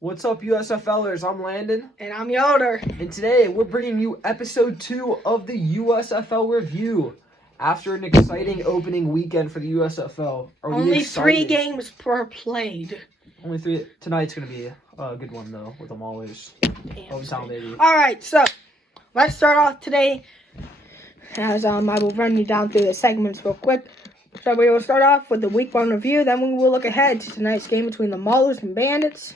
What's up, USFLers? I'm Landon. And I'm Yoder. And today, we're bringing you episode 2 of the USFL review. After an exciting opening weekend for the USFL. Only 3 games per played. Only 3. Tonight's going to be a good one, though, with them always. Hometown, baby. Alright, so let's start off today. As I will run you down through the segments real quick. So we will start off with the week 1 review. Then we will look ahead to tonight's game between the Maulers and Bandits.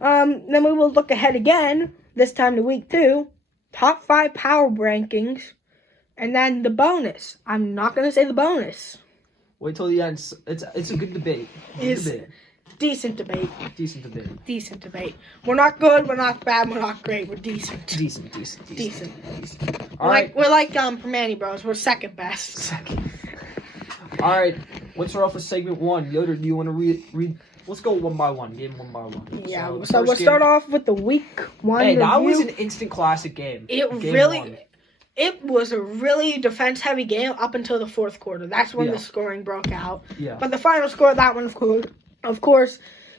Then we will look ahead again, this time to week 2. Top 5 power rankings. And then the bonus. I'm not going to say the bonus. Wait till the end. It's a good debate. Decent debate. Decent debate. We're not good, we're not bad, we're not great. We're decent. Decent. All right. We're like Permani Bros. We're second best. All right. Let's start off with segment 1. Yoder, do you want to read? Let's go one by one. Game one by one. Yeah. So we'll start off with the week 1 Hey, review. that was an instant classic game. It was a really defense-heavy game up until the fourth quarter. That's when the scoring broke out. Yeah. But the final score of that one, of course,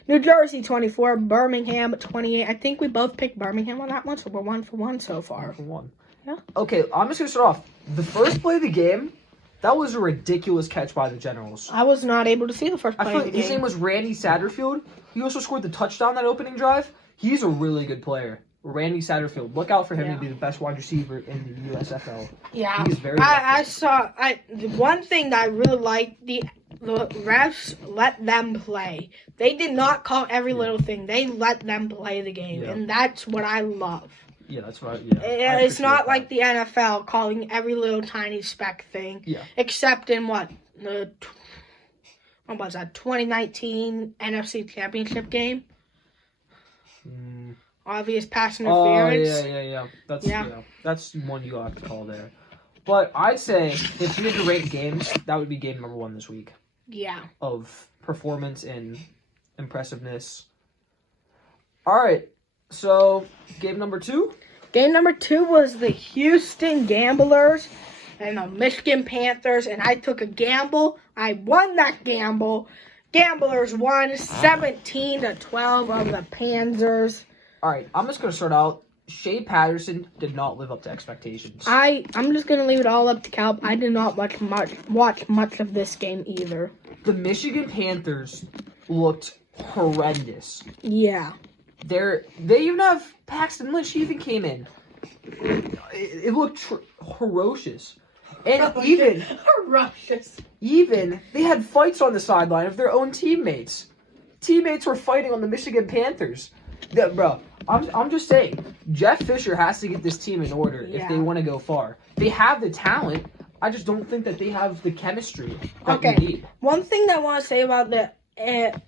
New Jersey 24, Birmingham 28. I think we both picked Birmingham on that one, so we're 1 for 1 so far. 1 for 1. Yeah. Okay, I'm just going to start off. The first play of the game, that was a ridiculous catch by the Generals. I was not able to see the first play of the game. His name was Randy Satterfield. He also scored the touchdown that opening drive. He's a really good player. Randy Satterfield. Look out for him to be the best wide receiver in the USFL. Yeah. He's very the one thing that I really liked, the refs let them play. They did not call every little thing. They let them play the game, and that's what I love. Yeah, that's right. Yeah, it's not like the NFL calling every little tiny speck thing. Yeah. Except in what was that 2019 NFC Championship game? Obvious pass interference. Oh, yeah. That's one you have to call there. But I'd say if you had to rate games, that would be game number 1 this week. Yeah. Of performance and impressiveness. All right. So, game number 2? Game number 2 was the Houston Gamblers and the Michigan Panthers, and I took a gamble. I won that gamble. Gamblers won 17-12 over the Panthers. All right, I'm just going to start out. Shea Patterson did not live up to expectations. I'm just going to leave it all up to Calp. I did not watch much of this game either. The Michigan Panthers looked horrendous. Yeah. They even have Paxton Lynch. He even came in. It looked ferocious. And even they had fights on the sideline of their own teammates. Teammates were fighting on the Michigan Panthers. Bro, I'm just saying, Jeff Fisher has to get this team in order if they want to go far. They have the talent. I just don't think that they have the chemistry that we need. One thing that I want to say about the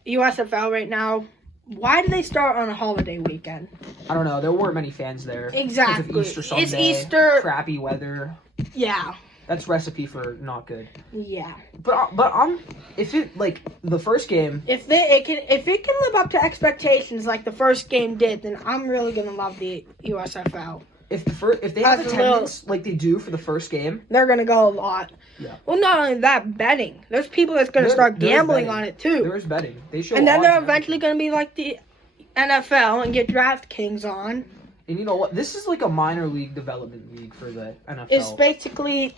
USFL right now, why do they start on a holiday weekend? I don't know. There weren't many fans there. Exactly. Because of Easter Sunday, it's Easter. Crappy weather. Yeah. That's recipe for not good. Yeah. But if it like the first game, if it can live up to expectations like the first game did, then I'm really gonna love the USFL. If they have attendance like they do for the first game, they're gonna go a lot. Yeah. Well, not only that, betting. There's people that's gonna start gambling on it too. There's betting. They show. And then they're eventually gonna be like the NFL and get DraftKings on. And you know what? This is like a minor league development league for the NFL. It's basically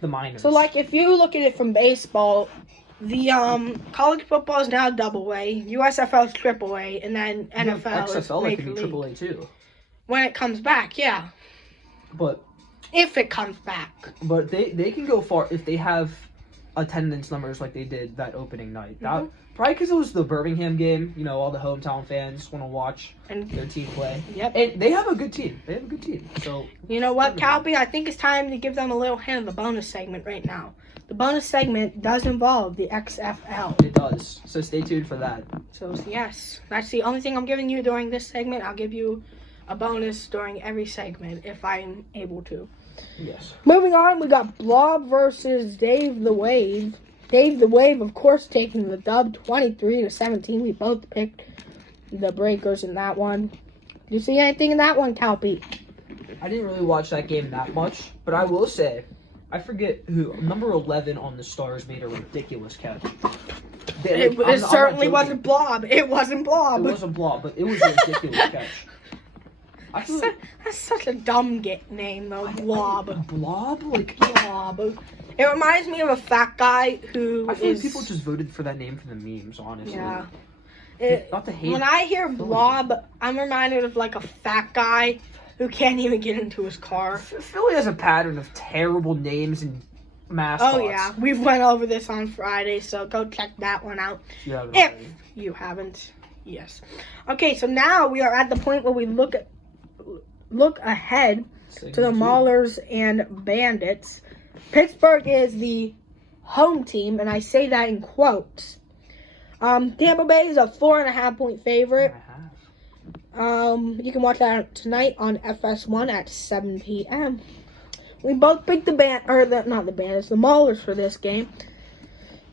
the minors. So, like, if you look at it from baseball, the college football is now AA, USFL is AAA, and then NFL is Major can be League. AAA too. When it comes back, yeah. But if it comes back. But they can go far if they have attendance numbers like they did that opening night. Probably because it was the Birmingham game. You know, all the hometown fans want to watch their team play. Yep. And they have a good team. So you know what, Calby? I think it's time to give them a little hint of the bonus segment right now. The bonus segment does involve the XFL. It does. So stay tuned for that. So, yes. That's the only thing I'm giving you during this segment. I'll give you a bonus during every segment if I'm able to. Yes. Moving on, we got Blob versus Dave the Wave. Dave the Wave, of course, taking the dub 23-17. We both picked the Breakers in that one. Did you see anything in that one, Calpy? I didn't really watch that game that much, but I will say, I forget who, number 11 on the Stars made a ridiculous catch. It certainly wasn't Blob. It wasn't Blob. It wasn't Blob, but it was a ridiculous catch. That's such a dumb name, though. Blob. Blob? Like Blob. It reminds me of a fat guy who I feel like people just voted for that name for the memes, honestly. Yeah. Not to hate. When I hear Blob, I'm reminded of like a fat guy who can't even get into his car. Philly has a pattern of terrible names and mascots. Oh yeah, we went over this on Friday, so go check that one out. If you haven't, yes. Okay, so now we are at the point where we look ahead to the Maulers and Bandits. Pittsburgh is the home team, and I say that in quotes. Tampa Bay is a 4.5-point favorite. You can watch that tonight on FS1 at 7 p.m. We both picked the Maulers for this game.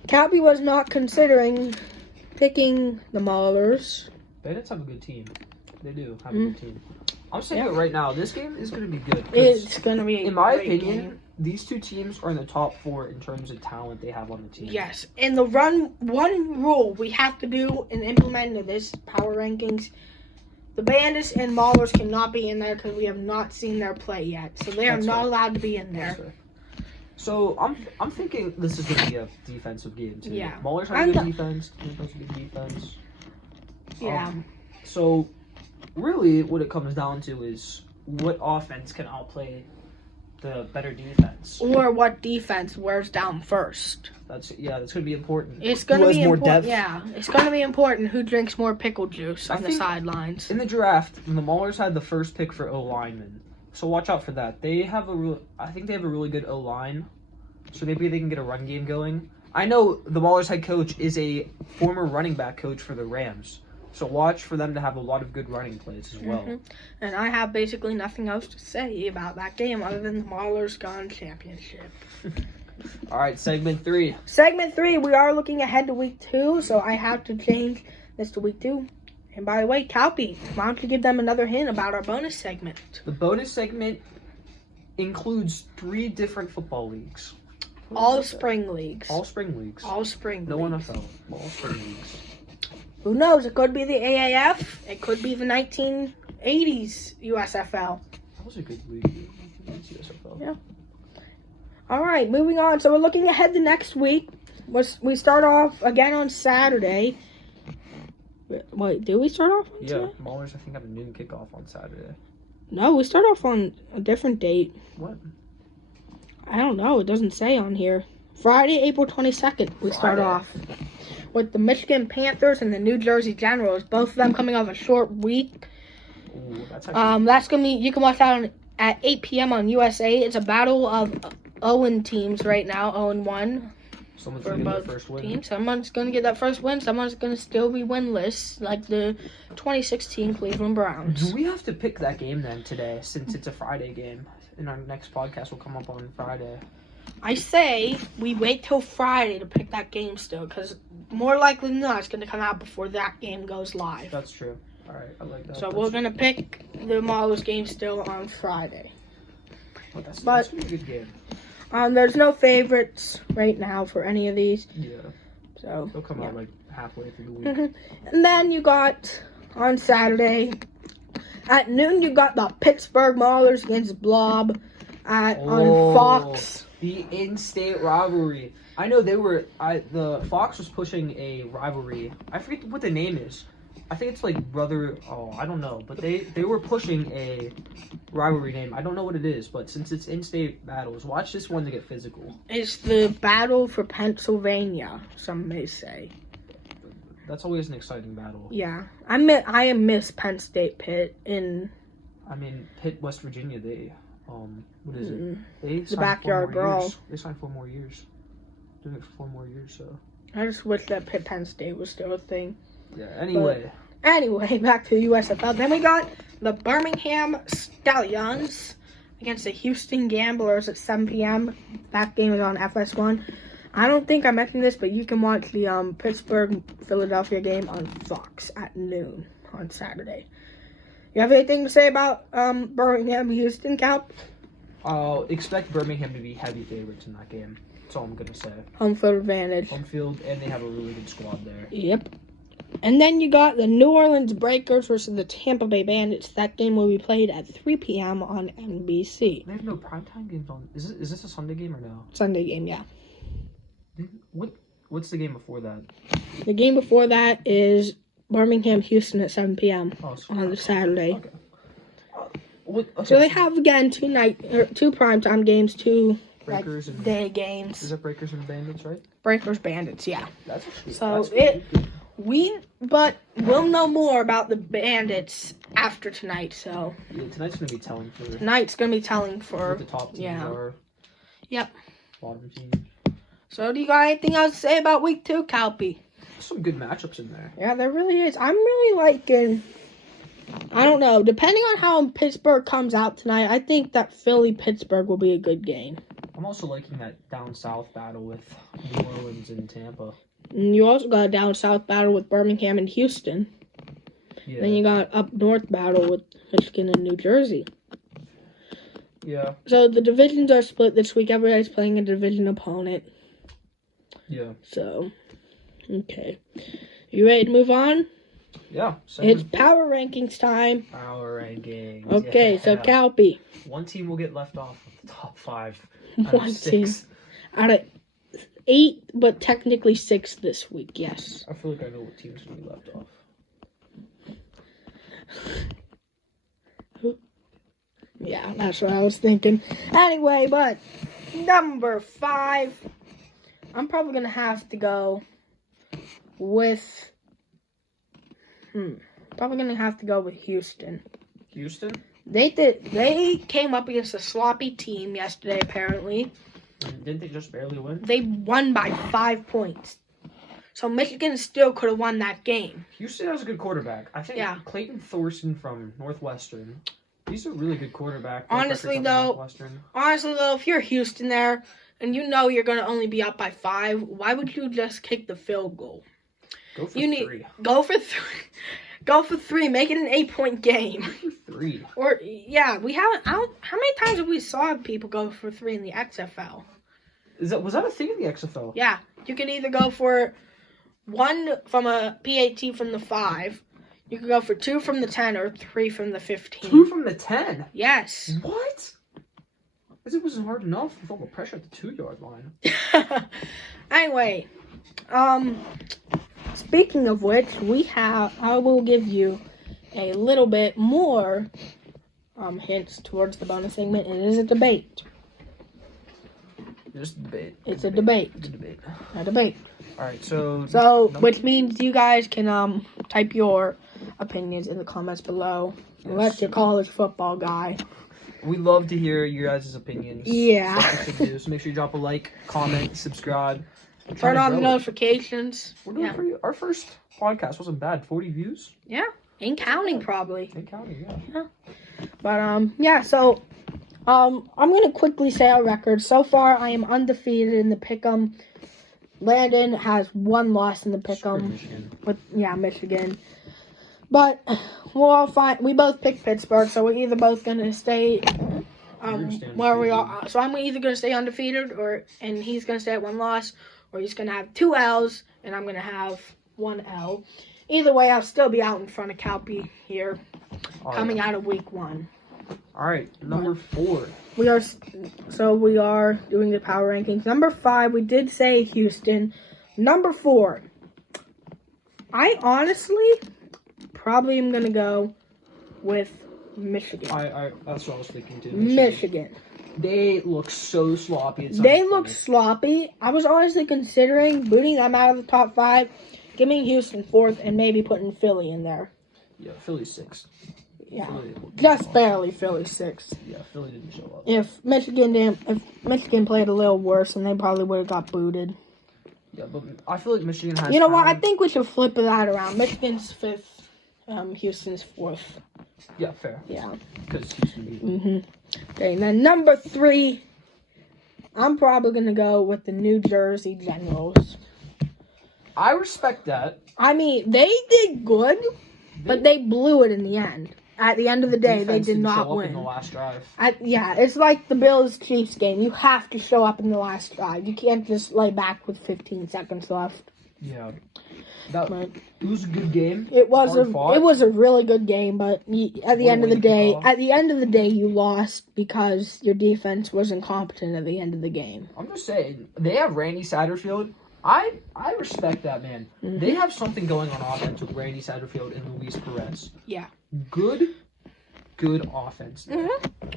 Calby was not considering picking the Maulers. Bandits have a good team. They do have a good team. I'm saying it right now. This game is going to be good. It's going to be, in my opinion, these two teams are in the top 4 in terms of talent they have on the team. Yes, and the one rule we have to do and implement into this power rankings: the Bandits and Maulers cannot be in there because we have not seen their play yet, so they are not allowed to be in there. So I'm thinking this is going to be a defensive game too. Yeah, Maulers have a good defense. Tampa has a good defense. Yeah. So really, what it comes down to is what offense can outplay the better defense, or what defense wears down first. That's going to be important. It's going to be important. Yeah, it's going to be important who drinks more pickle juice on the sidelines. In the draft, the Maulers had the first pick for O lineman, so watch out for that. I think they have a really good O line, so maybe they can get a run game going. I know the Maulers head coach is a former running back coach for the Rams. So watch for them to have a lot of good running plays as well. And I have basically nothing else to say about that game other than the Maulers gone championship. All right, segment 3. Segment 3, we are looking ahead to week 2, so I have to change this to week 2. And by the way, Calpy, why don't you give them another hint about our bonus segment? The bonus segment includes 3 different football leagues. All spring leagues. All spring leagues. All spring no leagues. NFL. All spring leagues. Who knows? It could be the AAF. It could be the 1980s USFL. That was a good league. USFL. Yeah. All right, moving on. So we're looking ahead to next week. We start off again on Saturday. Wait, do we start off on Saturday? Yeah, Maulers, I think, have a noon kickoff on Saturday. No, we start off on a different date. What? I don't know. It doesn't say on here. Friday, April 22nd, we start off with the Michigan Panthers and the New Jersey Generals. Both of them coming off a short week. Ooh, that's gonna be. You can watch that at 8 p.m. on USA. It's a battle of Owen teams right now. 0-1. Someone's gonna get that first win. Teams. Someone's gonna get that first win. Someone's gonna still be winless, like the 2016 Cleveland Browns. Do we have to pick that game then today, since it's a Friday game? And our next podcast will come up on Friday. I say we wait till Friday to pick that game still, because more likely than not, it's going to come out before that game goes live. That's true. All right, I like that. So we're going to pick the Maulers game still on Friday. Well, that's going to be a good game. There's no favorites right now for any of these. Yeah. So they'll come out like halfway through the week. And then you got on Saturday at noon, you got the Pittsburgh Maulers against Blob on Fox. The in-state rivalry. I know the Fox was pushing a rivalry. I forget what the name is. I think it's like I don't know. But they were pushing a rivalry name. I don't know what it is, but since it's in-state battles, watch this one to get physical. It's the battle for Pennsylvania, some may say. That's always an exciting battle. Yeah. I miss Penn State Pitt in... I mean, Pitt, West Virginia, what is it? The backyard brawl. They signed 4 more years. Doing it for 4 more years, so. I just wish that Pitt Penn State was still a thing. Yeah, anyway. Back to the USFL. Then we got the Birmingham Stallions against the Houston Gamblers at 7 p.m. That game is on FS1. I don't think I mentioned this, but you can watch the Pittsburgh-Philadelphia game on Fox at noon on Saturday. You have anything to say about Birmingham-Houston, Cal? I'll expect Birmingham to be heavy favorites in that game. That's all I'm gonna say. Home field advantage. Home field, and they have a really good squad there. Yep. And then you got the New Orleans Breakers versus the Tampa Bay Bandits. That game will be played at 3 p.m. on NBC. They have no primetime games on. Is this a Sunday game or no? Sunday game, yeah. What's the game before that? The game before that is Birmingham, Houston at 7 p.m. On the Saturday. Okay. So they have again two primetime games, two Breakers and day games. Is that Breakers and Bandits, right? Breakers, Bandits, yeah. That's actually, So that's but we'll know more about the Bandits after tonight. So yeah, tonight's gonna be telling for what the top teams are. Yep. Bottom teams. So do you got anything else to say about week 2, Calpy? Some good matchups in there. Yeah, there really is. I'm really liking. I don't know. Depending on how Pittsburgh comes out tonight, I think that Philly-Pittsburgh will be a good game. I'm also liking that down south battle with New Orleans and Tampa. And you also got a down south battle with Birmingham and Houston. Yeah. Then you got up north battle with Michigan and New Jersey. Yeah. So the divisions are split this week. Everybody's playing a division opponent. Yeah. So, okay. You ready to move on? Yeah. It's power rankings time. Power rankings. Okay, so Calpy. One team will get left off of the top 5. One team. Out of 8, but technically 6 this week, yes. I feel like I know what team's going to be left off. Yeah, that's what I was thinking. Anyway, but number 5, I'm probably going to have to go with... Probably going to have to go with Houston. Houston? They came up against a sloppy team yesterday, apparently. Didn't they just barely win? They won by 5 points. So Michigan still could have won that game. Houston has a good quarterback. I think Clayton Thorson from Northwestern. He's a really good quarterback. Honestly, though, if you're Houston there and you know you're going to only be up by 5, why would you just kick the field goal? Go for 3. Go for 3. Go for 3. Make it an 8-point game. 3. Or we haven't. How many times have we saw people go for 3 in the XFL? Was that a thing in the XFL? Yeah, you could either go for 1 from a PAT from the 5. You could go for 2 from the 10 or 3 from the 15. 2 from the 10? Yes. What? It wasn't hard enough with all the pressure at the 2-yard line. Anyway, speaking of which, I will give you a little bit more hints towards the bonus segment. It is a debate. Just a debate. It's a debate. A debate. All right, so which means you guys can type your opinions in the comments below. Yes. Unless you're a college football guy. We love to hear your guys' opinions. Yeah. So make sure you drop a like, comment, subscribe. Turn on the notifications. We're doing our first podcast wasn't bad. 40 views. Yeah. Ain't counting, probably. Ain't counting, yeah. But, so, I'm going to quickly say our record. So far, I am undefeated in the Pick'em. Landon has 1 loss in the Pick'em. Michigan. But, we're all fine. We both picked Pittsburgh, so we're either both going to stay where we are. So I'm either going to stay undefeated, and he's going to stay at 1 loss, or he's going to have 2 L's, and I'm going to have 1 L. Either way, I'll still be out in front of Calpy here, coming out of week 1. All right, number 4. We are doing the power rankings. Number 5, we did say Houston. Number 4, I honestly probably am going to go with Michigan. That's what I was thinking too. Michigan. They look so sloppy. They look sloppy. I was honestly considering booting them out of the top 5, giving Houston 4th, and maybe putting Philly in there. Yeah, Philly's 6th. Yeah, just barely Philly 6th. Yeah, Philly didn't show up. If Michigan played a little worse, then they probably would have got booted. Yeah, but I feel like Michigan has. You know what? I think we should flip that around. Michigan's 5th, Houston's 4th. Yeah, fair. Yeah. Because Houston beat them. Okay, and then number 3, I'm probably gonna go with the New Jersey Generals. I respect that. I mean, they did good, but they blew it in the end. At the end of the day, Defense they did didn't not show up win. in the last drive. It's like the Bills-Chiefs game. You have to show up in the last drive. You can't just lay back with 15 seconds left. Yeah. It was a good game. It was a really good game, but at the end of the day, you lost because your defense was incompetent at the end of the game. I'm just saying, they have Randy Satterfield. I respect that man. Mm-hmm. They have something going on offense with Randy Satterfield and Luis Perez. Yeah. Good offense. Mm-hmm.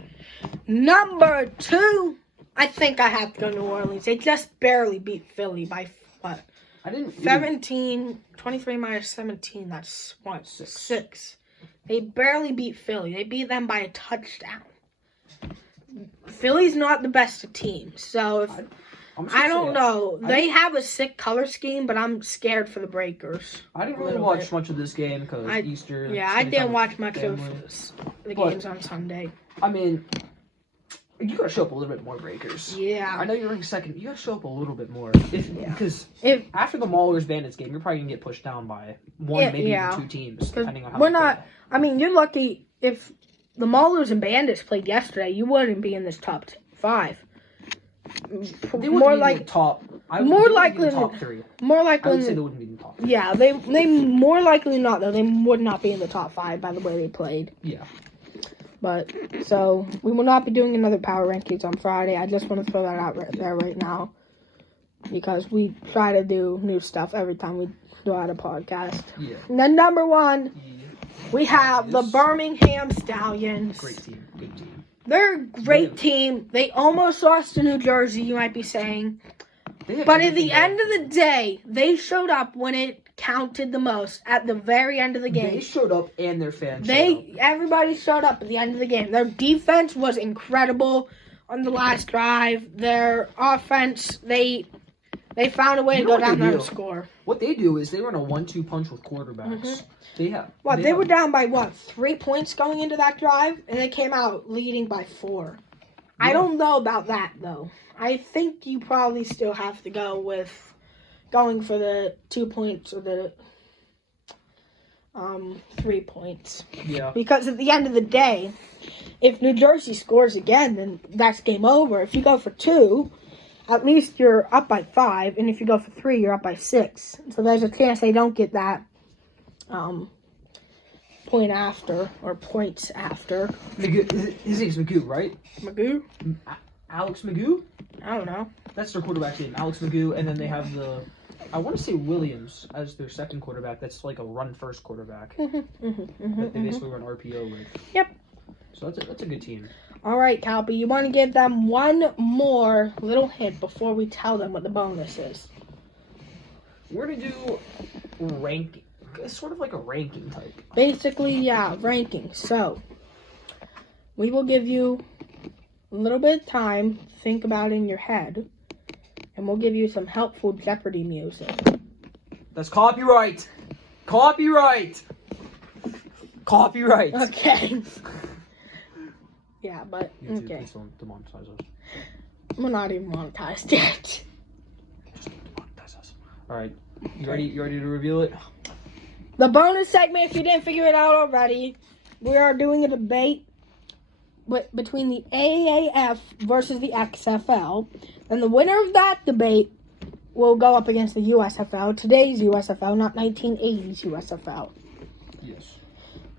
Number 2, I think I have to go New Orleans. They just barely beat Philly by what? 23 minus 17, that's what? 6. They barely beat Philly. They beat them by a touchdown. Philly's not the best of teams, so if I don't know. They have a sick color scheme, but I'm scared for the Breakers. I didn't really watch much of this game because Easter. Yeah, I didn't watch much of the games on Sunday. I mean, you gotta show up a little bit more, Breakers. Yeah. I know you're ranked second. You gotta show up a little bit more. Because after the Maulers Bandits game, you're probably gonna get pushed down by one, maybe even 2 teams, depending on how we're not. I mean, you're lucky if the Maulers and Bandits played yesterday. You wouldn't be in this top 5. They wouldn't be in the top. More likely, top 3. More likely, I would say they wouldn't be in the top 3. Yeah, they more likely not though. They would not be in the top 5 by the way they played. Yeah. But so we will not be doing another power rankings on Friday. I just want to throw that out right now because we try to do new stuff every time we do out a podcast. Yeah. And then number 1, we have the Birmingham Stallions. Great team. Good team. They're a great team. They almost lost to New Jersey, you might be saying. But at the end of the day, they showed up when it counted the most at the very end of the game. They showed up and their fans showed up. Everybody showed up at the end of the game. Their defense was incredible on the last drive. Their offense, they found a way to go down there and score. What they do is they run a 1-2 punch with quarterbacks. Mm-hmm. They were down by 3 points going into that drive, and they came out leading by 4. Yeah. I don't know about that though. I think you probably still have to go with going for the 2 points or the 3 points. Yeah. Because at the end of the day, if New Jersey scores again, then that's game over. If you go for 2, at least you're up by 5, and if you go for 3, you're up by 6. So there's a chance they don't get that point after or points after. His name's Magoo, right? Magoo? Alex Magoo? I don't know. That's their quarterback's name, Alex Magoo, and then they have I want to say Williams as their second quarterback. That's like a run-first quarterback that they basically run RPO with. Yep. So that's a good team. All right, Calpy, you want to give them one more little hint before we tell them what the bonus is? We're going to do ranking. It's sort of like a ranking type. Basically, yeah, ranking. So, we will give you a little bit of time to think about it in your head, and we'll give you some helpful Jeopardy music. That's copyright! Copyright! Copyright! Okay. Yeah, but, YouTube, okay. Please don't demonetize us. We're not even monetized yet. Just demonetize us. Alright, you ready to reveal it? The bonus segment, if you didn't figure it out already, we are doing a debate between the AAF versus the XFL. And the winner of that debate will go up against the USFL, today's USFL, not 1980s USFL. Yes.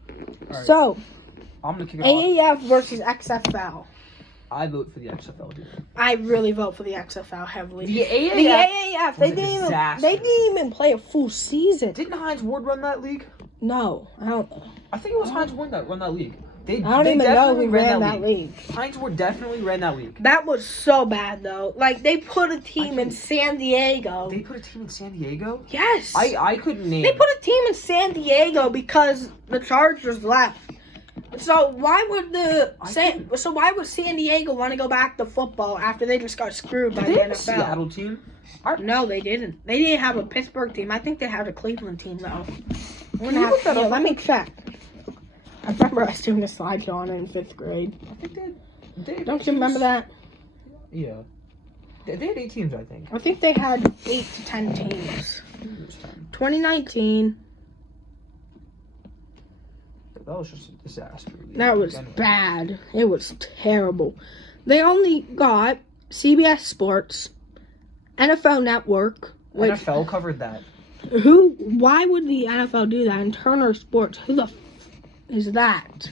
All right. So, I'm gonna kick it AAF off. versus XFL. I vote for the XFL here. I really vote for the XFL heavily. The AAF they didn't even play a full season. Didn't Hines Ward run that league? No, I don't. I think it was Hines Ward that run that league. I don't even know who ran that league. Hines Ward definitely ran that league. That was so bad though. Like they put a team in San Diego. They put a team in San Diego? Yes. I couldn't name. They put a team in San Diego because the Chargers left. So why would San Diego want to go back to football after they just got screwed by the NFL? A Seattle team? No, they didn't. They didn't have a Pittsburgh team. I think they had a Cleveland team though. Let me check. I remember us doing a slideshow on it in 5th grade. I think they Don't you remember that? Yeah. They had 8 teams, I think. I think they had 8 to 10 teams. 2019. was just a disaster. That was bad. It was terrible. They only got CBS Sports, NFL Network. NFL covered that. Why would the NFL do that? And Turner Sports, who the is that?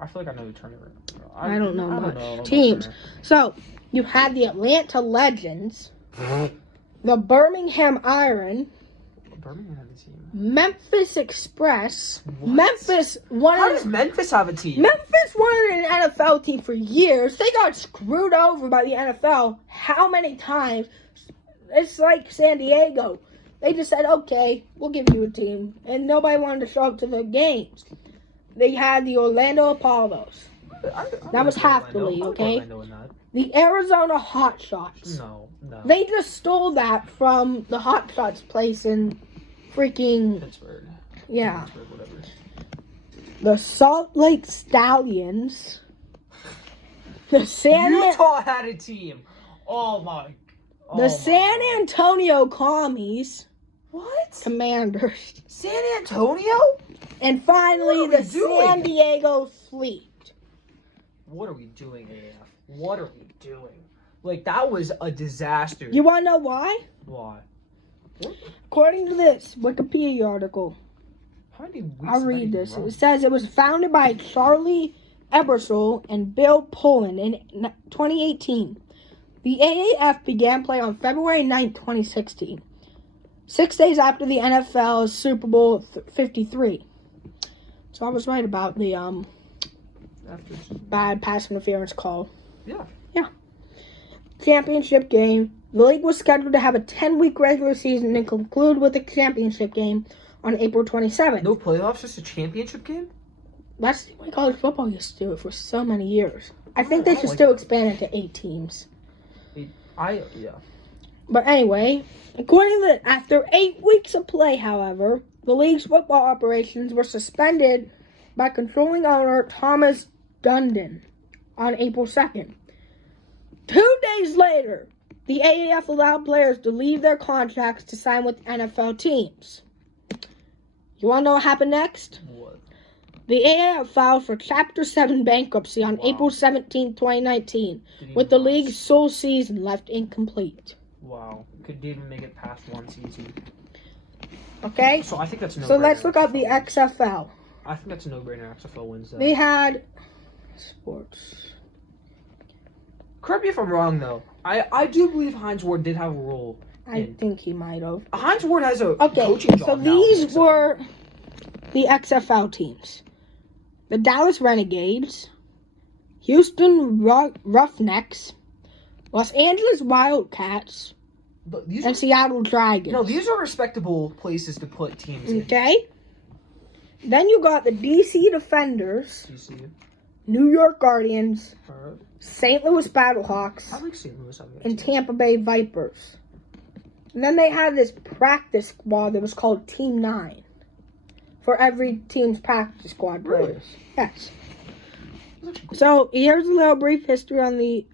I feel like I know who Turner is. I don't know much. Teams. So, you had the Atlanta Legends, the Birmingham Iron, Birmingham had a team. Memphis Express. What? How does Memphis have a team? Memphis wanted an NFL team for years. They got screwed over by the NFL. How many times? It's like San Diego. They just said, okay, we'll give you a team. And nobody wanted to show up to the games. They had the Orlando Apollos. That was half the league, okay? The Arizona Hotshots. No. They just stole that from the Hotshots place in freaking Pittsburgh. Yeah. Pittsburgh, whatever. The Salt Lake Stallions. Utah had a team. The San Antonio Commies. What? Commanders. San Antonio? And finally, the San Diego Fleet. What are we doing, AF? What are we doing? Like, that was a disaster. You want to know why? Why? According to this Wikipedia article, How many weeks I'll read this. It says it was founded by Charlie Ebersol and Bill Pullen in 2018. The AAF began play on February 9th, 2016, 6 days after the NFL's Super Bowl 53. So I was right about the bad pass interference call. Yeah. Championship game. The league was scheduled to have a 10-week regular season and conclude with a championship game on April 27th. No playoffs, just a championship game? That's the way college football used to do it for so many years. I think they should still expand it to 8 teams. Yeah. But anyway, according to after 8 weeks of play, however, the league's football operations were suspended by controlling owner Thomas Dundon on April 2nd. 2 days later, the AAF allowed players to leave their contracts to sign with NFL teams. You want to know what happened next? What? The AAF filed for Chapter 7 bankruptcy on April 17, 2019, with the league's sole season left incomplete. Wow. Couldn't even make it past one season. Okay? So I think that's a no-brainer. So let's look up the XFL. I think that's a no-brainer. XFL wins that. They had sports. Correct me if I'm wrong, though. I do believe Hines Ward did have a role. I think he might have. Hines Ward has a coaching job. So these were the XFL teams. The Dallas Renegades, Houston Roughnecks, Los Angeles Wildcats, and Seattle Dragons. No, these are respectable places to put teams in. Okay. Then you got the DC Defenders, New York Guardians, St. Louis Battlehawks, I like St. Louis. and Tampa Bay Vipers. And then they had this practice squad that was called Team 9 for every team's practice squad players. Really? Yes. So here's a little brief history on the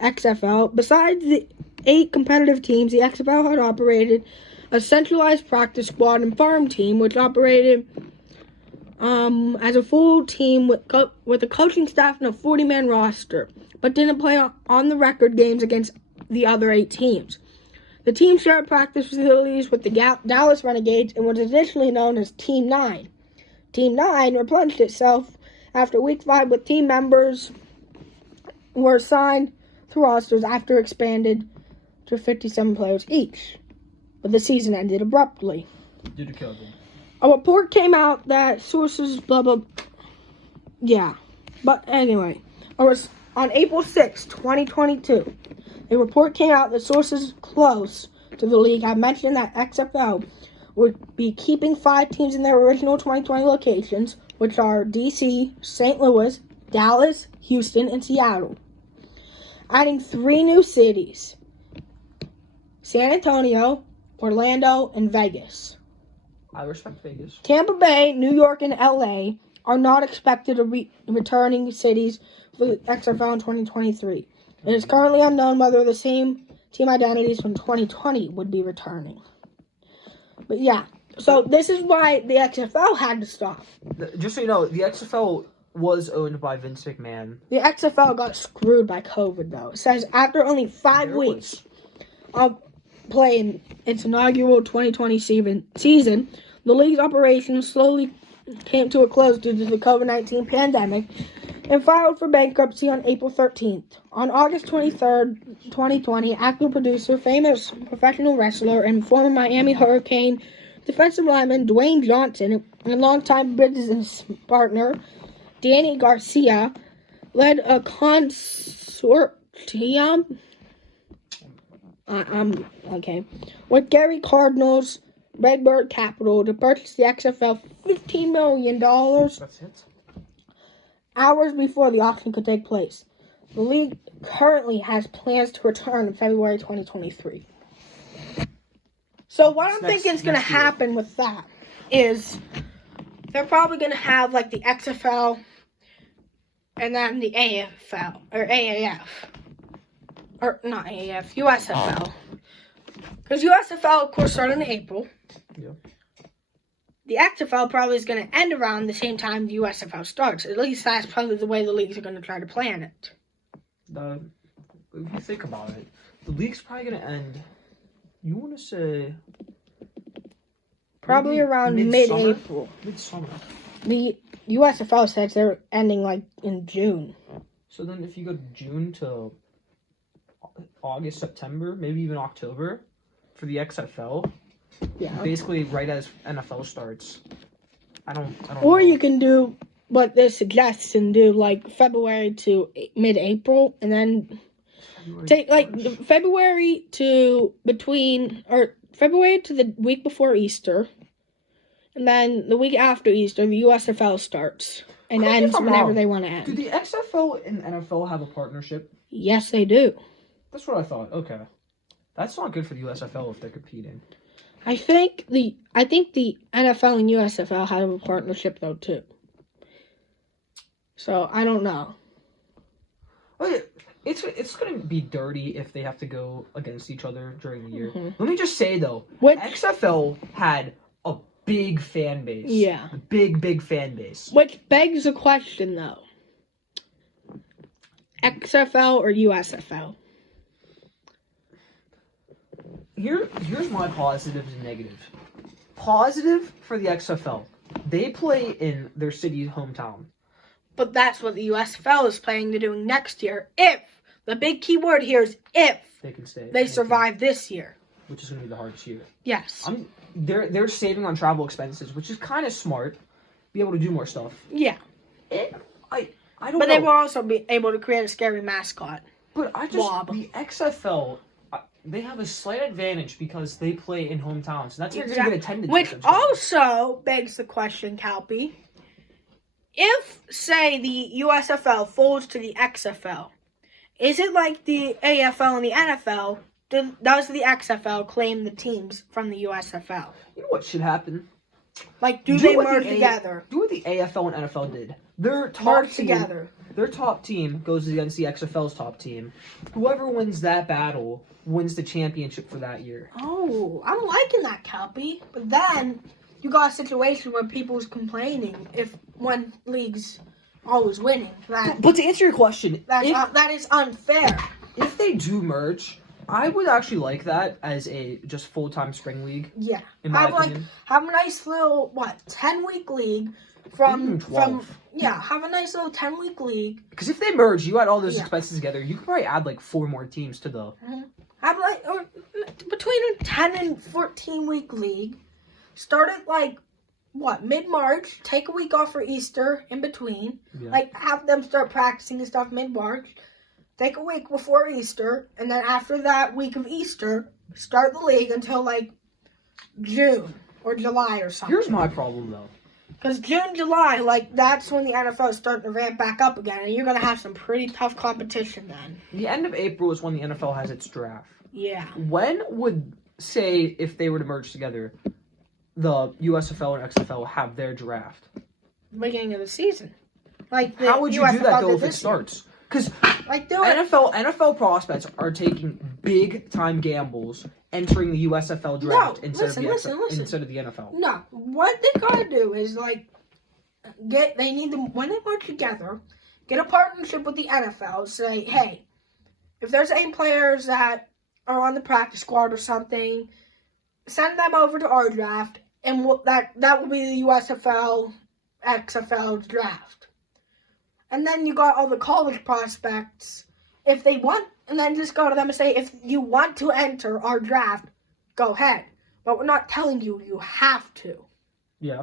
XFL. Besides the 8 competitive teams, the XFL had operated a centralized practice squad and farm team, which operated as a full team with a coaching staff and a 40-man roster, but didn't play on the record games against the other 8 teams. The team shared practice facilities with the Dallas Renegades and was initially known as Team 9. Team 9 replenished itself after Week 5 with team members were assigned to rosters after expanded to 57 players each. But the season ended abruptly. Due to COVID. A report came out that sources blah blah. Yeah, but anyway, it was on April 6, 2022. A report came out that sources close to the league had mentioned that XFL would be keeping 5 teams in their original 2020 locations, which are DC, St. Louis, Dallas, Houston, and Seattle, adding 3 new cities: San Antonio, Orlando, and Vegas. I respect Vegas. Tampa Bay, New York, and LA are not expected to be returning cities for the XFL in 2023. It is currently unknown whether the same team identities from 2020 would be returning. But yeah, So this is why the XFL had to stop. Just so you know, the XFL was owned by Vince McMahon. The XFL got screwed by COVID, though. It says after only 5 weeks of playing its inaugural 2020 season, the league's operations slowly came to a close due to the COVID-19 pandemic and filed for bankruptcy on April 13th. On August 23rd, 2020, actor producer, famous professional wrestler, and former Miami Hurricane defensive lineman Dwayne Johnson and longtime business partner Danny Garcia led a consortium with Gary Cardinals Redbird Capital to purchase the XFL for $15 million. That's it. Hours before the auction could take place. The league currently has plans to return in February 2023. So what I'm thinking is going to happen with that is they're probably going to have like the XFL and then the AFL or AAF. Or not AAF, USFL. Because USFL, of course, started in April. Yeah. The XFL probably is going to end around the same time the USFL starts. At least that's probably the way the leagues are going to try to plan it. If you think about it, the league's probably going to end, you want to say... Probably around mid-April. Midsummer. The USFL says they're ending like in June. So then if you go June to August, September, maybe even October for the XFL, basically right as NFL starts. I don't or know. You can do what this suggests and do like February to mid-April and then take like February to the week before Easter. And then the week after Easter, the USFL starts and ends whenever they want to end. Do the XFL and NFL have a partnership? Yes, they do. That's what I thought. Okay. That's not good for the USFL if they're competing. I think the NFL and USFL have a partnership though too. So I don't know. Oh, it's gonna be dirty if they have to go against each other during the year. Let me just say though, XFL had a big fan base. Yeah. A big fan base. Which begs a question though. XFL or USFL? Here's my positives and negatives. Positive for the XFL. They play in their city's hometown. But that's what the USFL is planning to do next year. If the big key word here is if they can stay. They survive this year. Which is going to be the hardest year. Yes. They're saving on travel expenses, which is kind of smart. Be able to do more stuff. Yeah. I don't know. But they will also be able to create a scary mascot. But the XFL, they have a slight advantage because they play in hometowns. So that's how you're going to get attendance. Which also begs the question, Calpy. If, say, the USFL folds to the XFL, is it like the AFL and the NFL? Does the XFL claim the teams from the USFL? You know what should happen? Like, do they merge together? Do what the AFL and NFL did. Their top team goes against the XFL's top team. Whoever wins that battle wins the championship for that year. Oh, I'm liking that, Calpy. But then you got a situation where people's complaining if one league's always winning. But to answer your question, that is unfair. If they do merge, I would actually like that as a just full-time spring league. Yeah. In my opinion. Have a nice little 10-week league have a nice little 10-week league. Because if they merge, you add all those expenses together, you could probably add like 4 more teams to the Have between a 10 and 14-week league. Start at mid-March, take a week off for Easter in between. Yeah. Have them start practicing and stuff mid-March. Take a week before Easter, and then after that week of Easter, start the league until June or July or something. Here's my problem though. Because June, July, that's when the NFL is starting to ramp back up again, and you're going to have some pretty tough competition then. The end of April is when the NFL has its draft. Yeah. When would, say, if they were to merge together, the USFL and XFL have their draft? Beginning of the season. How would you do that, though, if it starts? Because Like, do it. NFL prospects are taking big time gambles entering the USFL draft instead of the NFL. No, what they gotta do is like they need to, when they work together, get a partnership with the NFL. Say, hey, if there's any players that are on the practice squad or something, send them over to our draft, and that will be the USFL XFL draft. And then you got all the college prospects. If they want, and then just go to them and say, if you want to enter our draft, go ahead. But we're not telling you have to. Yeah.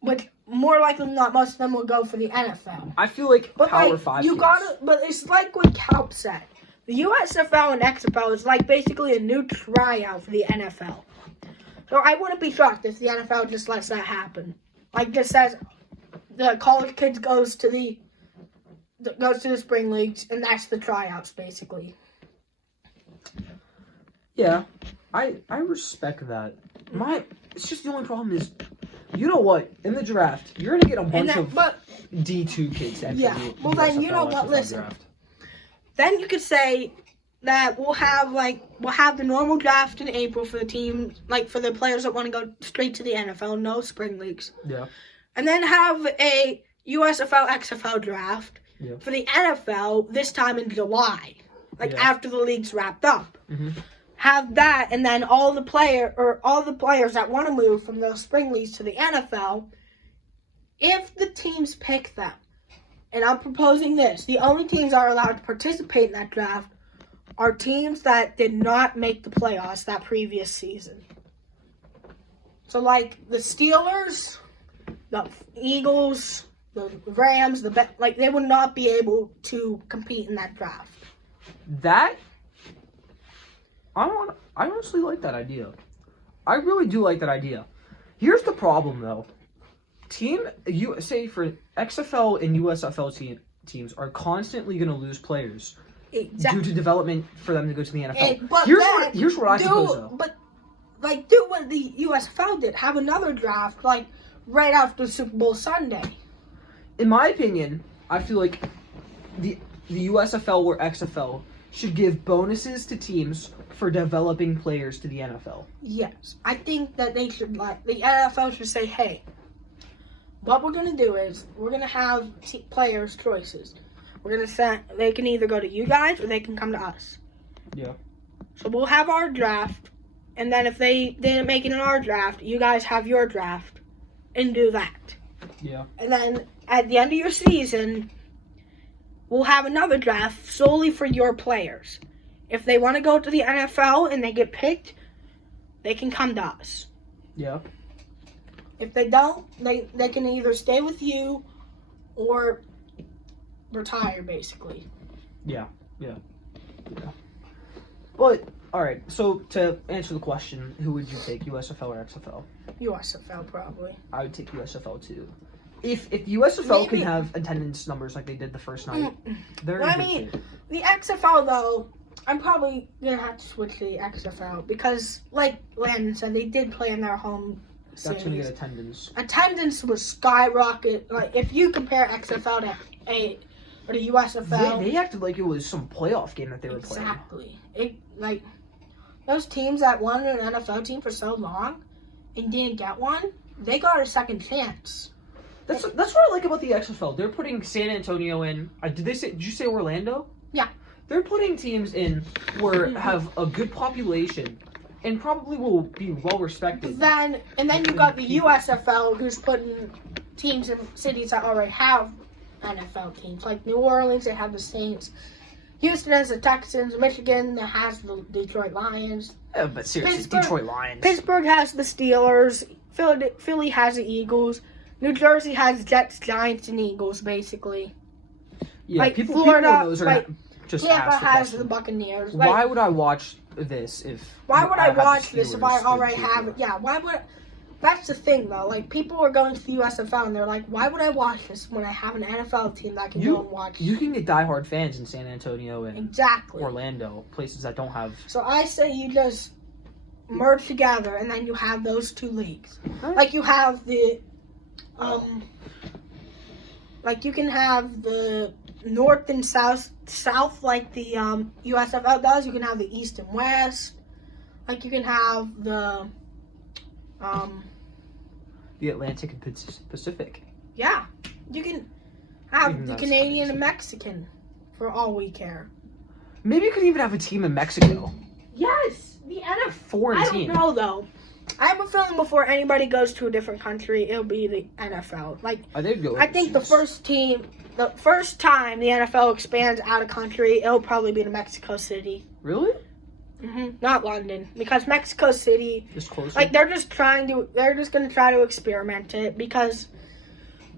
Which, more likely than not, most of them will go for the NFL. I feel like But Power like, 5 you teams. gotta, but it's like what Calp said. The USFL and XFL is like basically a new tryout for the NFL. So I wouldn't be shocked if the NFL just lets that happen. Like, just says the college kids goes to the spring leagues, and that's the tryouts basically. Yeah, I respect that. It's just the only problem is, you know what? In the draft, you're gonna get a bunch of D2 kids. Yeah. Well, then you know what? Listen. Then you could say that we'll have the normal draft in April for the team, like for the players that want to go straight to the NFL, no spring leagues. Yeah. And then have a USFL XFL draft for the NFL this time in July, after the league's wrapped up. Mm-hmm. Have that, and then all the players that want to move from those spring leagues to the NFL, if the teams pick them, and I'm proposing this, the only teams that are allowed to participate in that draft are teams that did not make the playoffs that previous season. So, like, the Steelers, the Eagles, the Rams, they would not be able to compete in that draft. I honestly like that idea. I really do like that idea. Here's the problem, though. Say for XFL and USFL teams are constantly going to lose players due to development for them to go to the NFL. Here's what I suppose, though. But, do what the USFL did. Have another draft, right after Super Bowl Sunday. In my opinion, I feel like the USFL or XFL should give bonuses to teams for developing players to the NFL. Yes. I think that they should, the NFL should say, hey, what we're going to do is we're going to have players' choices. We're going to say they can either go to you guys or they can come to us. Yeah. So we'll have our draft, and then if they didn't make it in our draft, you guys have your draft and do that. Yeah. And then at the end of your season, we'll have another draft solely for your players. If they want to go to the NFL and they get picked, they can come to us. Yeah. If they don't, they can either stay with you or retire, basically. Yeah. But, alright, so to answer the question, who would you take, USFL or XFL? USFL, probably. I would take USFL, too. If USFL can have attendance numbers like they did the first night, they're in good shape. The XFL, though, I'm probably going to have to switch to the XFL because, like Landon said, they did play in their home series. That's going to get attendance. Attendance was skyrocket. If you compare XFL to the USFL. They acted like it was some playoff game that they were playing. Exactly. Those teams that won an NFL team for so long and didn't get one, they got a second chance. That's what I like about the XFL. They're putting San Antonio in. Did you say Orlando? Yeah. They're putting teams in where have a good population and probably will be well respected. And then you got the USFL, who's putting teams in cities that already have NFL teams. Like New Orleans, they have the Saints. Houston has the Texans. Michigan has the Detroit Lions. Yeah, but seriously, Detroit Lions. Pittsburgh has the Steelers. Philly has the Eagles. New Jersey has Jets, Giants, and Eagles, basically. Yeah, Florida, people those are gonna just Tampa ask the has question. the Buccaneers. Why would I watch this if? Why would I watch this if I Steelers already to have it? Yeah, why would? That's the thing, though. People are going to the USFL and they're like, why would I watch this when I have an NFL team that I can go and watch? You can get diehard fans in San Antonio and exactly Orlando, places that don't have. So I say you just merge together and then you have those two leagues. Right. Like you have the, you can have the north and south like the USFL does. You can have the east and west. Like you can have the Atlantic and Pacific. Yeah, you can have Even the that's Canadian crazy. and Mexican for all we care. Maybe you could even have a team in Mexico. Yes, the NFL. A foreign I team. don't know though. I have a feeling before anybody goes to a different country, it'll be the NFL. Like I think go I think the first time the NFL expands out of country, it'll probably be to Mexico City. Really? Not London, because Mexico City, Just closer. like they're just gonna try to experiment it because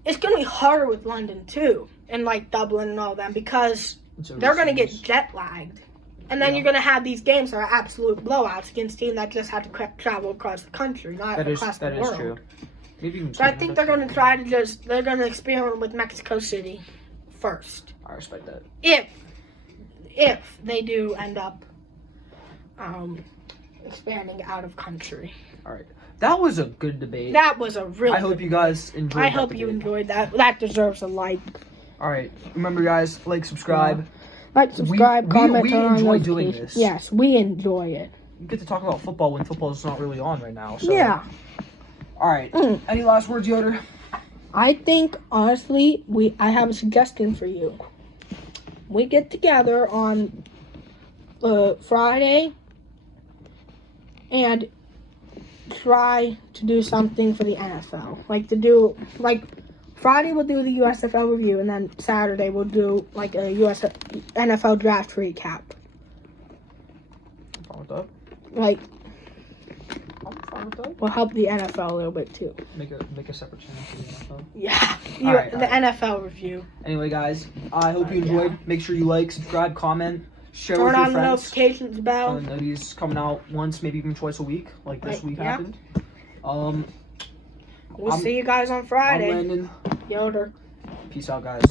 it's gonna be harder with London too, and like Dublin and all them because they're gonna get jet lagged, and then you're gonna have these games that are absolute blowouts against teams that just have to travel across the country, not across the world. That is true. Maybe even So I think they're gonna they're gonna experiment with Mexico City first. I respect that. If they do end up expanding out of country. All right. That was a good debate. That was a really. I hope you guys enjoyed. I hope you enjoyed that. That deserves a like. All right. Remember, guys, like, subscribe. Like, subscribe, comment, we turn on enjoy doing notifications. this. Yes, we enjoy it. You get to talk about football when football's not really on right now. So. Yeah. All right. Any last words, Yoder? I think honestly, I have a suggestion for you. We get together on Friday and try to do something for the NFL. Friday we'll do the USFL review, and then Saturday we'll do like a NFL draft recap. I'm fine with that. Like, I'm fine with that. we'll help the NFL a little bit too. Make a separate channel for the NFL. Yeah, All right. NFL review. Anyway, guys, I hope you enjoyed. Make sure you like, subscribe, comment, share with Turn your on the friends. notifications bell. He's coming out once, maybe even twice a week, like this week happened. We'll see you guys on Friday. I'm Landon. Yoder. Peace out, guys.